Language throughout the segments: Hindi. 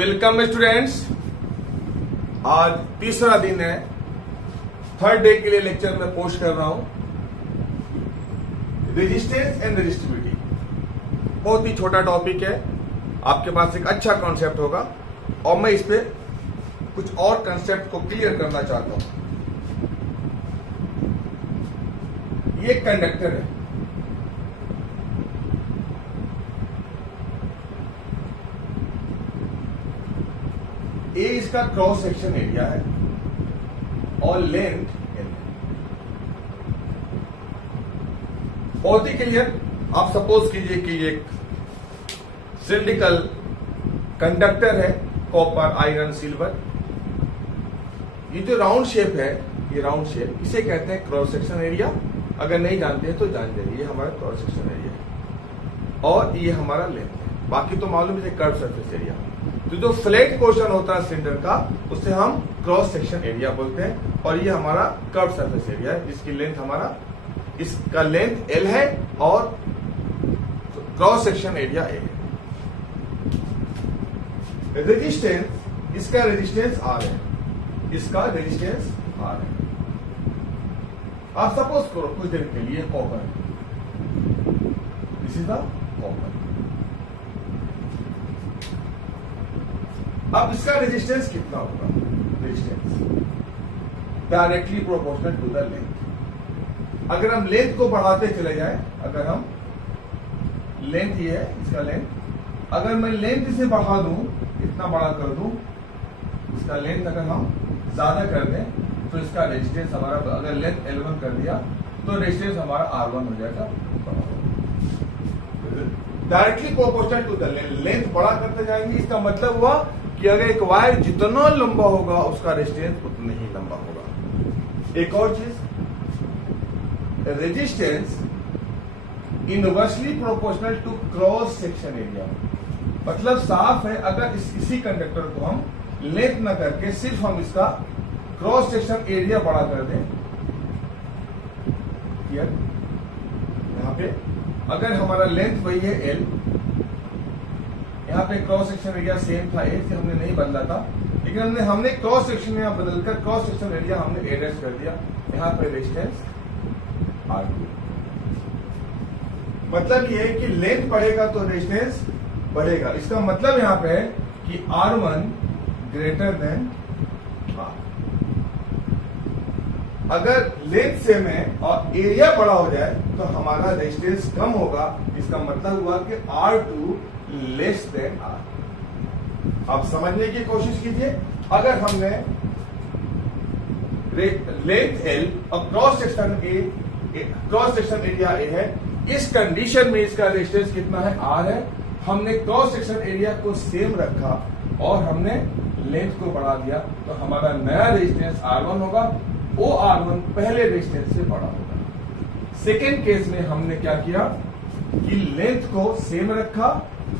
Welcome students. आज तीसरा दिन है, थर्ड डे के लिए लेक्चर में पोस्ट कर रहा हूं। रेजिस्टेंस एंड रेजिस्टिविटी बहुत ही छोटा टॉपिक है, आपके पास एक अच्छा कॉन्सेप्ट होगा और मैं इस पे कुछ और कॉन्सेप्ट को क्लियर करना चाहता हूं। ये कंडक्टर है, ए इसका क्रॉस सेक्शन एरिया है और लेंथ एल। बहुत ही क्लियर। आप सपोज कीजिए कि एक सिलिंड्रिकल कंडक्टर है, कॉपर, आयरन, सिल्वर। ये जो राउंड शेप है, ये राउंड शेप इसे कहते हैं क्रॉस सेक्शन एरिया। अगर नहीं जानते हैं तो जान जाइए, ये हमारा क्रॉस सेक्शन एरिया है और ये हमारा लेंथ है। बाकी तो मालूम है कर्व सरफेस एरिया। तो जो फ्लैट पोर्शन होता है सिलेंडर का, उसे हम क्रॉस सेक्शन एरिया बोलते हैं और ये हमारा कर्व सरफेस एरिया है, जिसकी लेंथ हमारा, इसका लेंथ एल है और क्रॉस सेक्शन एरिया ए है। रेजिस्टेंस, इसका रेजिस्टेंस आर है, इसका रेजिस्टेंस आर है। आप सपोज करो कुछ देर के लिए copper, this is the copper. अब इसका रेजिस्टेंस कितना होगा? Resistance directly proportional to the length. अगर हम लेंथ को बढ़ाते चले जाएं, अगर हम लेंथ ये है, इसका लेंथ, अगर मैं लेंथ इसे बढ़ा दूं, इतना बड़ा कर दूं, इसका लेंथ अगर हम ज्यादा कर दें तो इसका रेजिस्टेंस हमारा, अगर लेंथ L1 कर दिया तो रेजिस्टेंस हमारा R1 हो जाएगा। Directly proportional to the length बड़ा करते जाएंगे। इसका मतलब हुआ कि अगर एक वायर जितना लंबा होगा उसका रेजिस्टेंस उतना ही लंबा होगा। एक और चीज, resistance inversely proportional to cross section area. मतलब साफ है, अगर इसी कंडक्टर को हम लेंथ न करके सिर्फ हम इसका क्रॉस सेक्शन एरिया बड़ा कर दें, यहां पे अगर हमारा लेंथ वही है एल, यहाँ पे क्रॉस सेक्शन एरिया सेम था, ए से हमने नहीं बदला था, लेकिन हमने क्रॉस सेक्शन में बदलकर क्रॉस सेक्शन एरिया हमने ए डैश कर दिया। यहाँ पे रेजिस्टेंस R2। मतलब ये है कि लेंथ बढ़ेगा तो रेजिस्टेंस बढ़ेगा। इसका मतलब यहाँ पे है कि R1 ग्रेटर देन R। अगर लेंथ सेम है और एरिया बड़ा हो जाए तो हमारा रेजिस्टेंस कम होगा। इसका मतलब हुआ कि R2 लेस देन R। आप समझने की कोशिश कीजिए। अगर हमने लेंथ L और क्रॉस सेक्शन एरिया A है, इस कंडीशन में इसका रेजिस्टेंस कितना है? R है। हमने क्रॉस सेक्शन एरिया को सेम रखा और हमने लेंथ को बढ़ा दिया तो हमारा नया रेजिस्टेंस R1 होगा। वो R1 पहले रेजिस्टेंस से बड़ा होगा। सेकेंड केस में हमने क्या किया कि लेंथ को सेम रखा,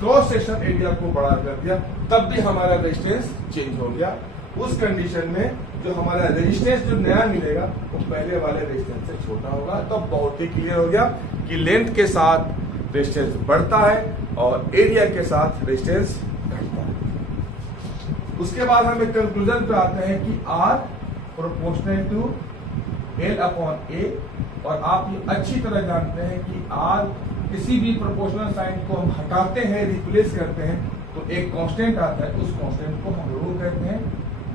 क्रॉस सेक्शन एरिया को बड़ा कर दिया, तब भी हमारा रेजिस्टेंस चेंज हो गया। उस कंडीशन में जो हमारा रेजिस्टेंस जो नया मिलेगा वो पहले वाले रेजिस्टेंस से छोटा होगा। तो बहुत ही क्लियर हो गया कि लेंथ के साथ रेजिस्टेंस बढ़ता है और एरिया के साथ रेजिस्टेंस घटता है। उसके बाद हम एक कंक्लूजन पे आते हैं कि R proportional to L upon A, और आप ये अच्छी तरह जानते हैं कि R किसी भी प्रोपोर्शनल साइन को हम हटाते हैं, रिप्लेस करते हैं तो एक कांस्टेंट आता है, उस कांस्टेंट को हम रो कहते हैं।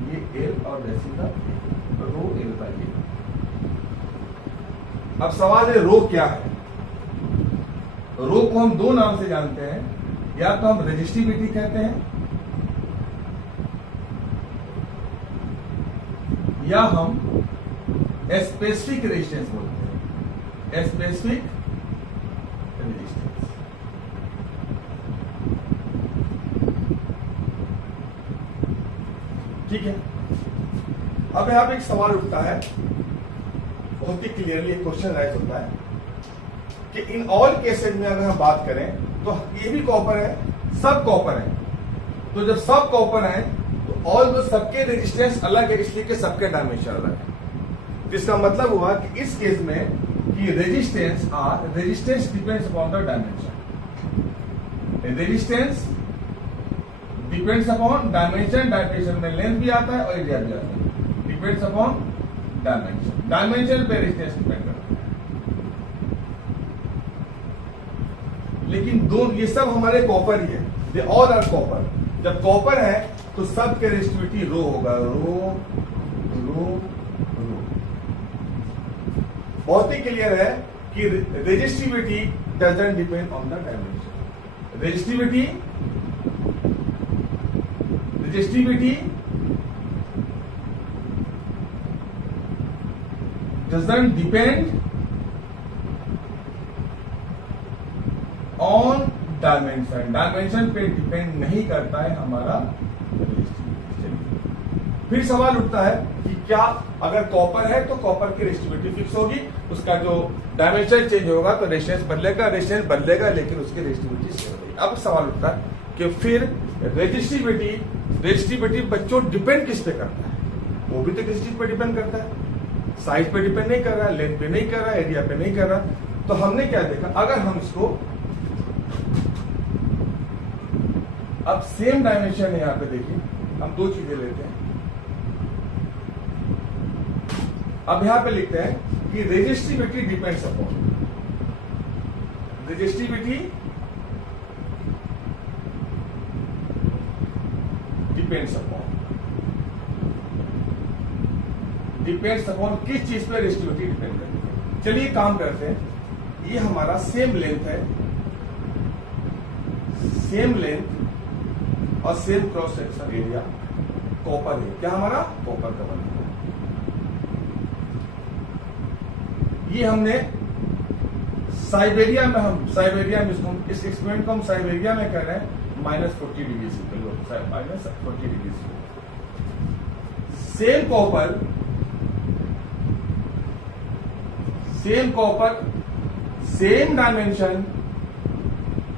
ये L और रेसिका रो L का ये। अब सवाल है रो क्या है? रो को हम दो नाम से जानते हैं, या तो हम रेजिस्टिविटी कहते हैं या हम स्पेसिफिक रेजिस्टेंस बोलते हैं। Specific resistance. ठीक है। अब यहां पे एक सवाल उठता है, बहुत ही क्लियरली एक क्वेश्चन राइज होता है कि इन ऑल केसेज में अगर हम बात करें तो ये भी कॉपर है, सब कॉपर है। तो जब सब कॉपर है तो ऑल दो सबके रेजिस्टेंस अलग है, इसलिए कि सबके डायमेंशन अलग है। तो इसका मतलब हुआ कि इस केस में कि resistance depends upon the dimension. Resistance depends upon dimension, dimension में लेंथ भी आता है और एरिया भी आता है। डिपेंड्स अपॉन डायमेंशन, डायमेंशन पे रेजिस्टेंस डिपेंड करता है। लेकिन दो ये सब हमारे कॉपर ही है, दे ऑल आर कॉपर। जब कॉपर है तो सब के रेजिस्टिविटी रो होगा, रो रो रो। बहुत ही क्लियर है कि resistivity doesn't depend on the dimension. Resistivity doesn't depend on dimension, dimension पे डिपेंड नहीं करता है हमारा रेजिस्टिविटी। फिर सवाल उठता है कि क्या अगर कॉपर है तो कॉपर की रेजिस्टिविटी फिक्स होगी, उसका जो डायमेंशन चेंज होगा तो रेजिस्टेंस बदलेगा, रेजिस्टेंस बदलेगा लेकिन उसकी रेजिस्टिविटी सेम रहेगी। अब सवाल उठता है कि फिर रेजिस्टिविटी बच्चों डिपेंड किस पे करता है? वो भी तो किसी चीज पे डिपेंड करता है, साइज पे डिपेंड नहीं कर रहा, लेंथ पे नहीं कर रहा, एरिया पे नहीं कर रहा। तो हमने क्या देखा, अगर हम इसको अब सेम डायमेंशन है, यहां पे देखिए हम दो चीजें लेते हैं। अब यहां पे लिखते हैं कि resistivity depends upon, resistivity depends upon, depends upon किस चीज पे रेजिस्टिविटी डिपेंड करती है। चलिए काम करते हैं, ये हमारा सेम लेंथ है, सेम लेंथ और same cross section area copper है। क्या हमारा कॉपर का बना है। ये हमने साइबेरिया में इसको, इस एक्सपेरिमेंट को हम साइबेरिया में कर रहे हैं -40 डिग्री से, -40 डिग्री से। सेम कॉपर सेम डायमेंशन,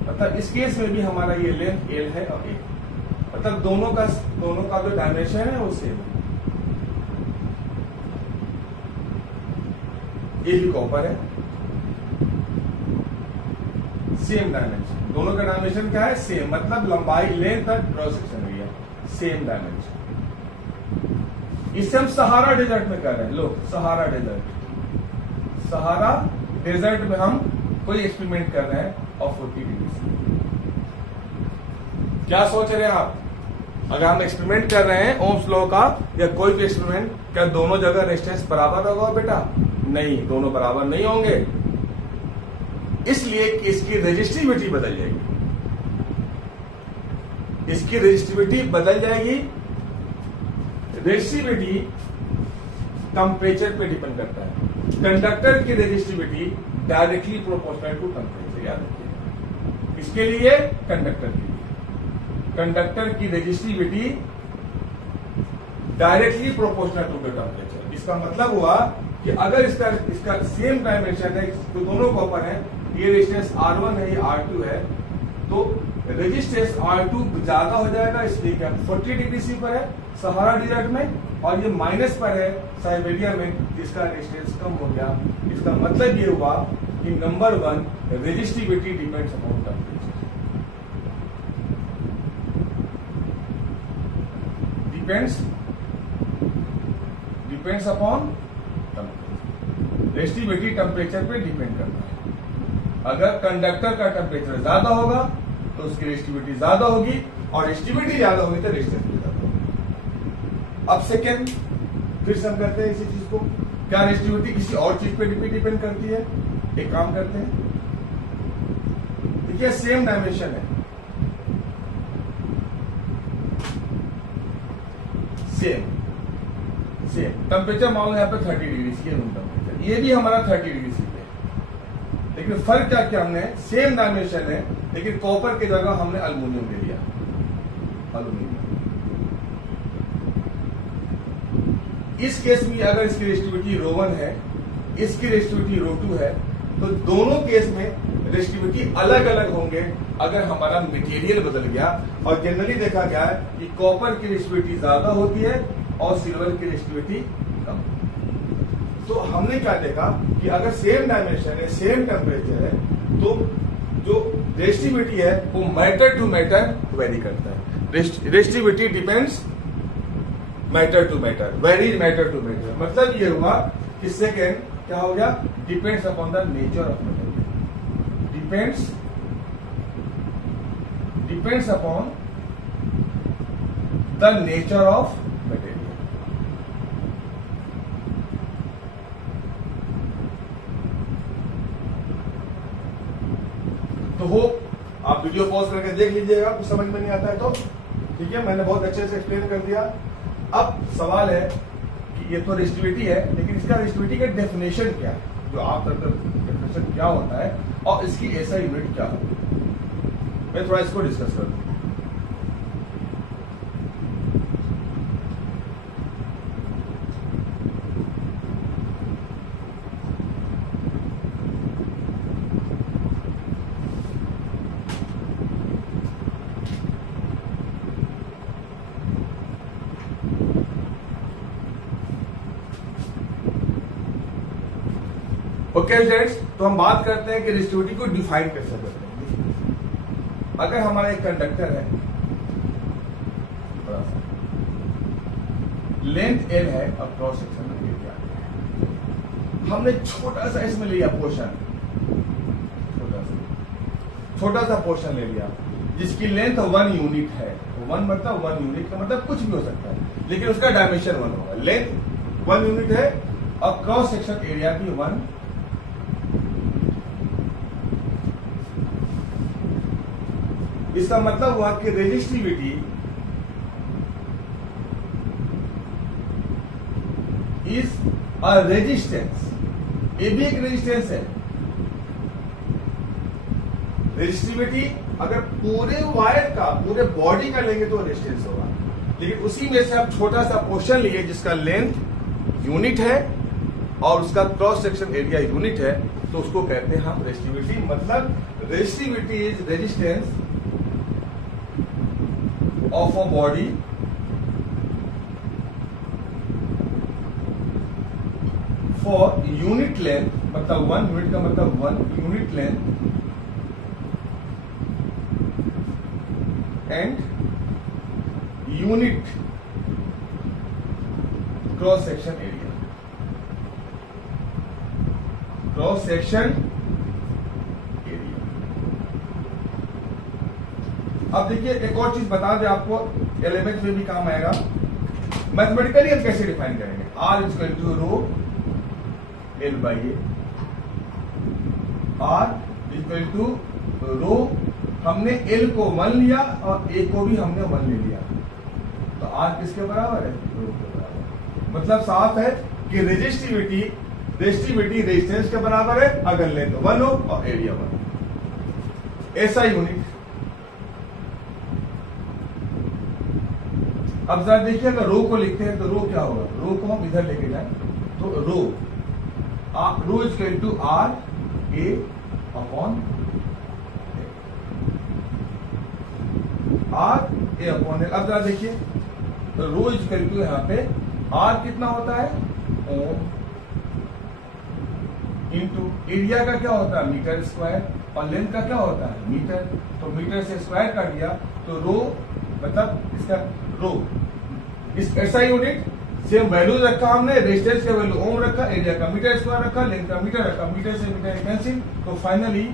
मतलब इस केस में भी हमारा ये लेंथ L है और A, मतलब दोनों का जो डायमेंशन है वो सेम है। ये भी कॉपर है, सेम डायमेंशन, दोनों का डायमेंशन क्या है? सेम, मतलब लंबाई, लेंथ और cross section area same dimension. इसे हम सहारा डेजर्ट में कर रहे हैं। लो सहारा डेजर्ट में हम कोई एक्सपेरिमेंट कर रहे हैं और 40 डिग्री से। क्या सोच रहे हैं आप? अगर हम एक्सपेरिमेंट कर रहे हैं ओम्स लॉ का या कोई भी एक्सपेरिमेंट, क्या दोनों जगह रेजिस्टेंस बराबर होगा बेटा? नहीं, दोनों बराबर नहीं होंगे, इसलिए कि इसकी रेजिस्टिविटी बदल जाएगी, इसकी रेजिस्टिविटी बदल जाएगी। रेजिस्टिविटी टेम्परेचर पे डिपेंड करता है। कंडक्टर की resistivity directly proportional to temperature, याद रखिए। इसके लिए कंडक्टर की resistivity directly proportional to the temperature. इसका मतलब हुआ कि अगर इसका सेम डायमेंशन है, तो दोनों कॉपर है, ये रेजिस्टेंस R1 है, ये R2 है, तो रेजिस्टेंस R2 ज्यादा हो जाएगा, इसलिए क्या 40 डिग्री सी पर है सहारा डेजर्ट में, और ये माइनस पर है साइबेरिया में, जिसका रेजिस्टेंस कम हो गया। इसका मतलब ये हुआ कि number 1 resistivity depends upon temperature, depends upon temperature. Resistivity temperature पे डिपेंड करता है। अगर कंडक्टर का टेम्परेचर ज्यादा होगा तो उसकी रेजिस्टिविटी ज्यादा होगी, और रेजिस्टिविटी ज्यादा होगी तो रेजिस्टेंस भी ज्यादा होगी। अब सेकेंड फिर से हम करते हैं इसी चीज को, क्या रेजिस्टिविटी किसी और चीज पे डिपेंड करती है? एक काम करते हैं, देखिए सेम डायमेंशन है, सेम टेम्परेचर मान लो यहाँ पे 30 डिग्री सी है रूम टेम्परेचर, ये भी हमारा 30 डिग्री सी है, लेकिन फर्क क्या किया हमने? सेम डायमेंशन है लेकिन कॉपर की जगह हमने अल्युमिनियम ले लिया, अल्युमिनियम। इस केस में अगर इसकी रेजिस्टिविटी ρ1 है, इसकी रेजिस्टिविटी ρ2 है, तो दोनों केस में रेजिस्टिविटी अलग अलग होंगे अगर हमारा मटेरियल बदल गया। और जनरली देखा गया है कि कॉपर की रेजिस्टिविटी ज्यादा होती है और सिल्वर की रेजिस्टिविटी कम। तो हमने क्या देखा कि अगर सेम डायमेंशन है, सेम टेम्परेचर है, तो जो रेजिस्टिविटी है वो मैटर टू मैटर वेरी करता है। Resistivity depends matter to matter, varies matter to matter. मतलब ये हुआ कि सेकेंड क्या हो गया, depends upon the nature of material, depends upon the nature of material. तो हो आप वीडियो पॉज करके देख लीजिएगा, कुछ समझ में नहीं आता है तो ठीक है, मैंने बहुत अच्छे से एक्सप्लेन कर दिया। अब सवाल है कि ये तो रेजिस्टिविटी है, लेकिन इसका रेजिस्टिविटी का डेफिनेशन क्या है, जो आप डेफिनेशन क्या होता है और इसकी ऐसा यूनिट क्या होती है, मैं थोड़ा इसको डिस्कस कर दूं। ओके स्टूडेंट्स, तो हम बात करते हैं कि रेजिस्टिविटी को डिफाइन कैसे करते हैं। अगर हमारा एक कंडक्टर है, लेंथ एल है और क्रॉस सेक्शन में एरिया है, हमने छोटा सा इसमें लिया पोर्शन, छोटा सा पोर्शन ले लिया जिसकी लेंथ 1 यूनिट है। 1 मतलब 1 यूनिट का मतलब कुछ भी हो सकता है, लेकिन उसका डायमेंशन 1 होगा। लेंथ 1 यूनिट है और क्रॉस सेक्शन एरिया भी 1। इसका मतलब हुआ कि रेजिस्टिविटी इज अ रेजिस्टेंस, ये भी एक रेजिस्टेंस है। रेजिस्टिविटी अगर पूरे वायर का, पूरे बॉडी का लेंगे तो रेजिस्टेंस होगा, लेकिन उसी में से आप छोटा सा पोर्शन लिए जिसका लेंथ यूनिट है और उसका क्रॉस सेक्शन एरिया यूनिट है, तो उसको कहते हैं हम रेजिस्टिविटी। मतलब resistivity is resistance of a body for unit length, मतलब 1 यूनिट का मतलब 1 unit length and unit cross section area, cross section. अब देखिए एक और चीज बता दें आपको, 11th में भी काम आएगा। मैथमेटिकली हम कैसे डिफाइन करेंगे, R equal to rho L by A, R equal to rho, हमने L को 1 लिया और A को भी हमने 1 ले लिया, तो R किसके बराबर है, रो के बराबर। मतलब साफ है कि रेजिस्टिविटी रेजिस्टेंस के बराबर है अगर लेंथ 1 हो और एरिया 1। ऐसा यूनिट। अब जरा देखिए, अगर रो को लिखते हैं तो रो क्या होगा, रो को हम इधर लेके जाएं तो rho equal to R A upon R A upon L. अब जरा देखिए, रो इक्वल टू यहाँ पे आर कितना होता है, ओम, इंटू एरिया का क्या होता है मीटर स्क्वायर, और लेंथ का क्या होता है मीटर, तो मीटर से स्क्वायर कर दिया तो रो मतलब इसका रो, इस ऐसा यूनिट सेम वैल्यूज रखा हमने, रेजिस्टेंस का वैल्यू ओम रखा, एरिया का मीटर स्क्वायर रखा, लेंथ का मीटर रखा, मीटर से मीटर कैंसिल, तो फाइनली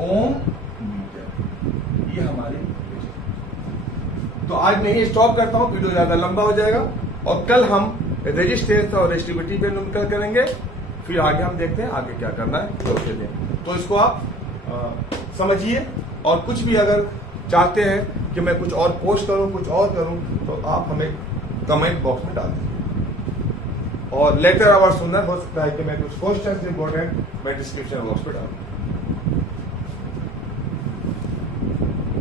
ओम मीटर, ये हमारी। तो आज मैं ही स्टॉप करता हूं, वीडियो ज्यादा लंबा हो जाएगा, और कल हम रेजिस्टेंस और रेजिस्टिविटी पे न्यूमेरिकल करेंगे, फिर आगे हम देखते हैं आगे क्या करना है। तो इसको आप समझिए, और कुछ भी अगर चाहते हैं कि मैं कुछ और पोस्ट करूं, कुछ और करूं, तो आप हमें कमेंट बॉक्स में डाल दीजिए। और लेटर आवर सुनना हो सकता है कि मैं कुछ क्वेश्चन इंपॉर्टेंट मैं डिस्क्रिप्शन बॉक्स पे डालूं।